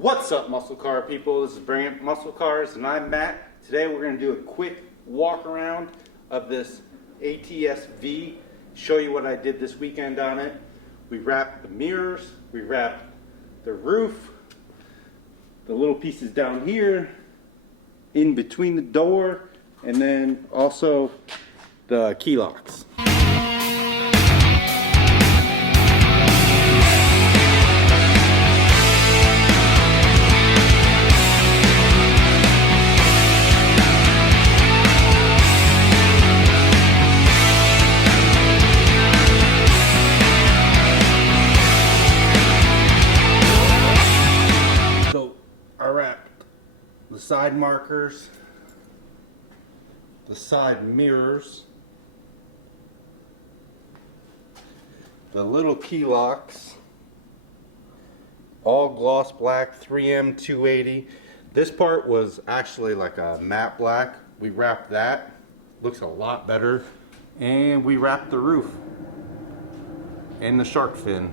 What's up, muscle car people? This is Bring Up Muscle Cars, and I'm Matt. Today we're going to do a quick walk around of this ATS-V, show you what I did this weekend on it. We wrapped the mirrors, we wrapped the roof, the little pieces down here, in between the door, and then also the key locks. I wrapped the side markers, the side mirrors, the little key locks, all gloss black, 3M 280. This part was actually like a matte black. We wrapped that, looks a lot better. And we wrapped the roof and the shark fin.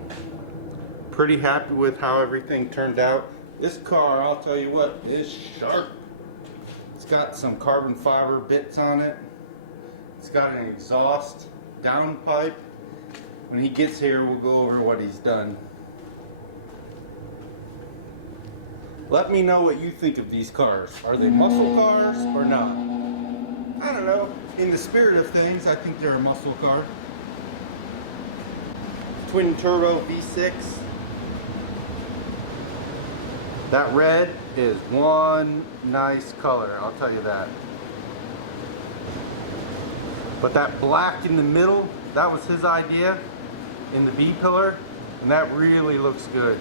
Pretty happy with how everything turned out. This car, I'll tell you what, is sharp. It's got some carbon fiber bits on it. It's got an exhaust downpipe. When he gets here, we'll go over what he's done. Let me know what you think of these cars. Are they muscle cars or not? I don't know. In the spirit of things, I think they're a muscle car. Twin turbo V6. That red is one nice color, I'll tell you that. But that black in the middle, that was his idea in the B pillar, and that really looks good.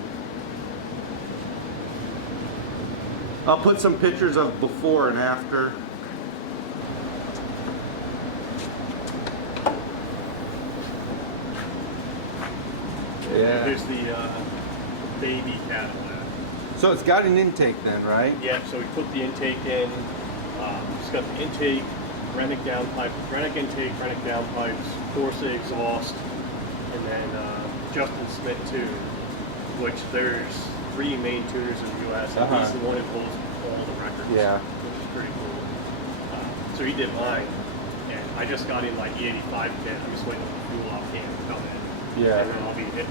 I'll put some pictures of before and after. Yeah. Here's the baby Cadillac. So it's got an intake then, right? Yeah, so we put the intake in. It's got the intake, Renik downpipe, Renik intake, Renik downpipes, Corsa exhaust, and then Justin Schmidt Tune, which there's 3 main tuners in the U.S. and he's the one who holds all the records. Yeah. Which is pretty cool. So he did mine, and I just got in like E85 kit. I'm just waiting for the fuel off can to come in. Yeah. And then I'll be hitting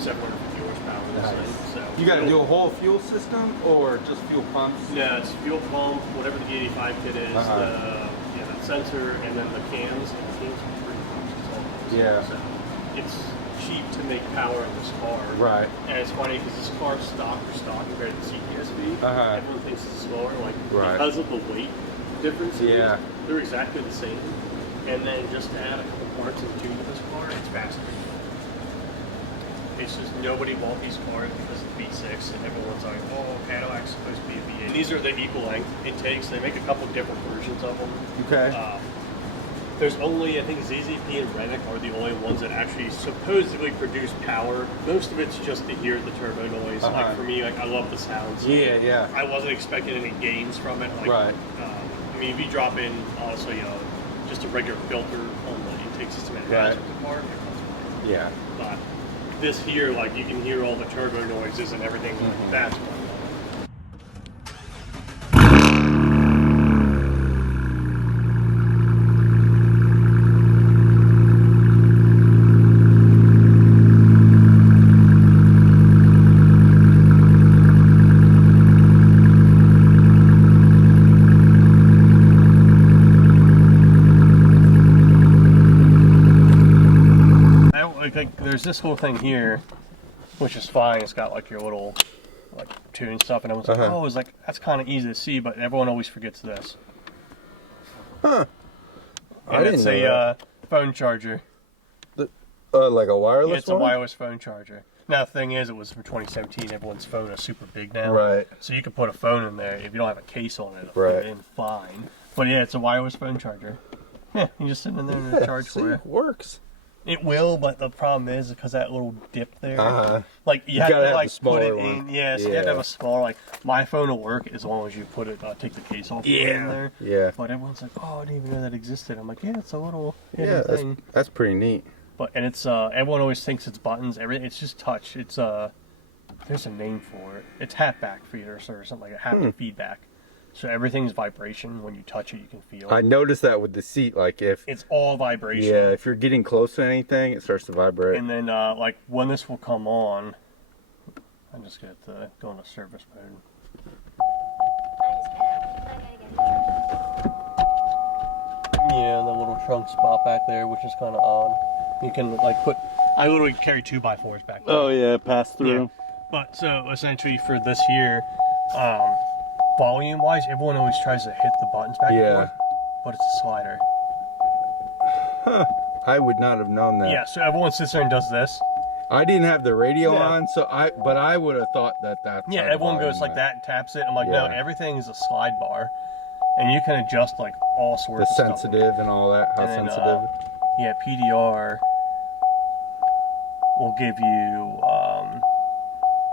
750 horsepower with this thing. So you got to do a whole fuel system or just fuel pumps? Yeah, it's fuel pump, whatever the E85 kit is, the sensor, and then the cans. And the cans are pretty much. Yeah. So it's cheap to make power in this car. Right. And it's funny because this car is stock compared to the ATS-V. Everyone thinks it's slower, like because of the weight differences. Yeah. They're exactly the same. And then just to add a couple parts and tune to this car, it's faster. It's just nobody bought these cars because of the V6, and everyone's like, oh, Cadillac's supposed to be a V8. And these are the equal length intakes. They make a couple different versions of them. Okay. There's only, I think ZZP and Renik are the only ones that actually supposedly produce power. Most of it's just to hear the turbo noise. Like for me, like I love the sounds. Yeah, yeah. I wasn't expecting any gains from it. Like, I mean, if you drop in, honestly, just a regular filter on the intake system it has with the car, it runs fine. Yeah. But this here, like you can hear all the turbo noises and everything. That's fun. Like there's this whole thing here, which is fine. It's got like your little like tune stuff, and everyone's like, oh, it's like that's kind of easy to see, but everyone always forgets this. Huh? And it's a phone charger. Like a wireless? Yeah, it's a wireless phone charger. Now the thing is, it was from 2017. Everyone's phone is super big now, right? So you can put a phone in there if you don't have a case on it. It'll fit in fine. But yeah, it's a wireless phone charger. Yeah, you just sit in there and charge for you. It works. It will, but the problem is because that little dip there, like you have to like put it in. Yeah, so you have to have a small. Like my phone will work as long as you put it, take the case off in there. Yeah. But everyone's like, oh, I didn't even know that existed. I'm like, yeah, it's a little thing. That's pretty neat. But and it's everyone always thinks it's buttons. Everything it's just touch. It's there's a name for it. It's haptic feeders or something like a haptic feedback. So everything's vibration. When you touch it, you can feel. I noticed that with the seat, like if it's all vibration. Yeah, if you're getting close to anything, it starts to vibrate. And then like when this will come on, I'm just going to go into service mode. Yeah, the little trunk spot back there, which is kind of odd. You can like I literally carry 2x4s back there. Oh yeah, pass through. Yeah. But so essentially for this here, volume wise, everyone always tries to hit the buttons back and forth, but it's a slider. Huh. I would not have known that. Yeah, so everyone sits there and does this. I didn't have the radio on, so but I would have thought that's yeah, everyone goes like that and taps it. I'm like, no, everything is a slide bar, and you can adjust like all sorts of stuff. The sensitive and all that. How sensitive? Yeah, PDR will give you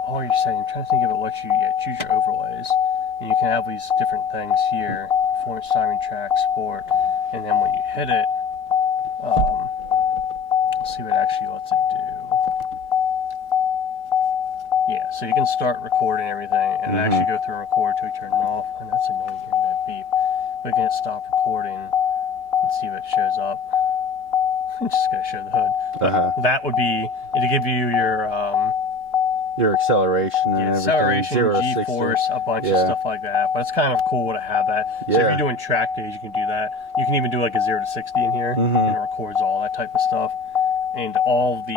all your settings. I'm trying to think if it lets you choose your overlays, and you can have these different things here: performance, timing, track, sport, and then when you hit it, let's see what it actually lets it do. Yeah, so you can start recording everything, and actually go through and record till you turn it off. And that's annoying hearing that beep. We can hit stop recording and see what shows up. I'm just gonna show the hood. That would be to give you your acceleration and acceleration, G-force, a bunch of stuff like that. But it's kind of cool to have that. So if you're doing track days, you can do that. You can even do like a 0 to 60 in here, and it records all that type of stuff. And all the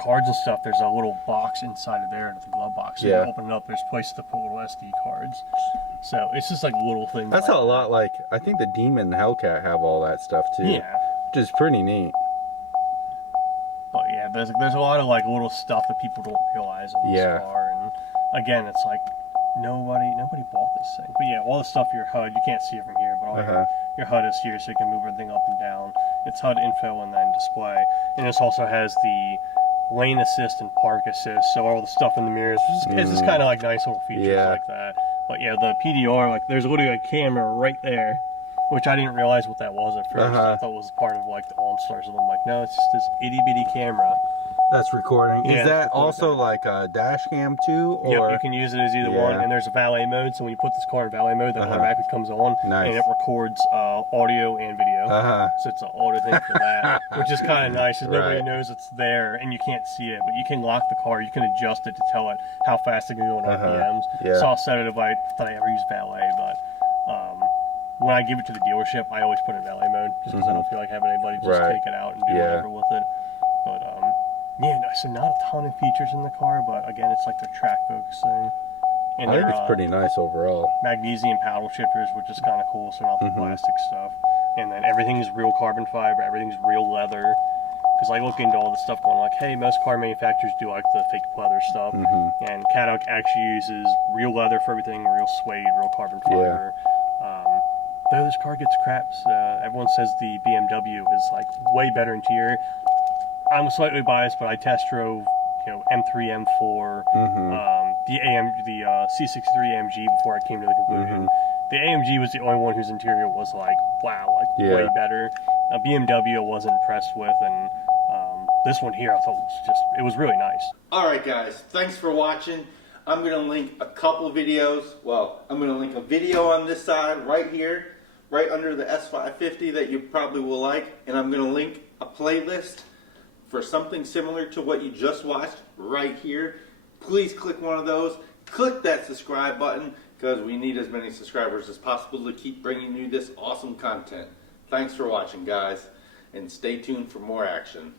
cards and stuff, there's a little box inside of there, the glove box. So you open it up, there's places to put little SD cards. So it's just like little things. That's like a lot like, I think the Demon and Hellcat have all that stuff too. Yeah. Which is pretty neat. But yeah, there's a lot of like little stuff that people don't realize in this car. And again, it's like nobody bought this thing. But yeah, all the stuff your HUD, you can't see it from here, but all your HUD is here, so you can move everything up and down. It's HUD info and then display. And this also has the lane assist and park assist, so all the stuff in the mirrors, it's just kind of like nice little features like that. But yeah, the PDR, like there's literally a camera right there, which I didn't realize what that was at first. I thought it was part of like the OnStar, so I'm like, no, it's just this itty bitty camera. That's recording. Is that also like a dash cam too? Or? Yep, you can use it as either one, and there's a valet mode, so when you put this car in valet mode, that automatically comes on, and it records audio and video. So it's an auto thing for that, which is kind of nice, because nobody knows it's there, and you can't see it, but you can lock the car, you can adjust it to tell it how fast it can go on RPMs. So I'll set it if I thought I ever used valet, but when I give it to the dealership, I always put it in valet mode, just because I don't feel like having anybody just take it out and do whatever with it. But yeah, no, so not a ton of features in the car, but again, it's like the track focus thing. And I think it's pretty nice overall. Magnesium paddle shifters, which is kind of cool, so not the plastic stuff. And then everything is real carbon fiber, everything's real leather. Because I look into all the stuff going like, hey, most car manufacturers do like the fake leather stuff. And Cadillac actually uses real leather for everything, real suede, real carbon fiber. Though this car gets craps, everyone says the BMW is like way better interior. I'm slightly biased, but I test drove, M3, M4, the C63 AMG before I came to the conclusion. The AMG was the only one whose interior was like, wow, like way better. BMW I wasn't impressed with, and this one here I thought it was really nice. Alright guys, thanks for watching. I'm going to link a couple videos. Well, I'm going to link a video on this side right here, right under the S550 that you probably will like, and I'm going to link a playlist for something similar to what you just watched right here. Please click one of those. Click that subscribe button, because we need as many subscribers as possible to keep bringing you this awesome content. Thanks for watching, guys, and stay tuned for more action.